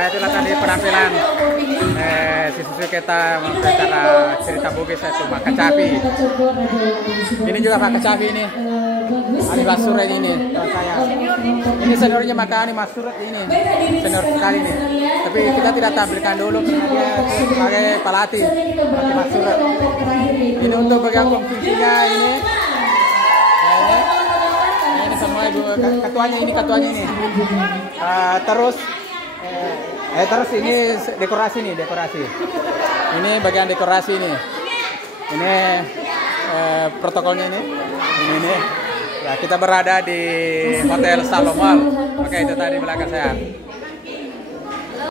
Nah, itulah tadi penampilan siswa kita membicara cerita Bugis itu Pak Kacapi. Ini juga Pak Kacapi ini. Ali Basura ini teman saya. Ini seniornya Makani Mas Surat ini. Senior sekali nih. Tapi kita tidak tampilkan dulu karena dia sebagai pelatih Mas Surat. Ini untuk bagian fungsinya ini. Ini semua ibu ketuanya ini. Terus ini dekorasi. Ini bagian dekorasi nih. Ini protokolnya ini. Ya, kita berada di Hotel Salomon. Oke, itu tadi belakang saya.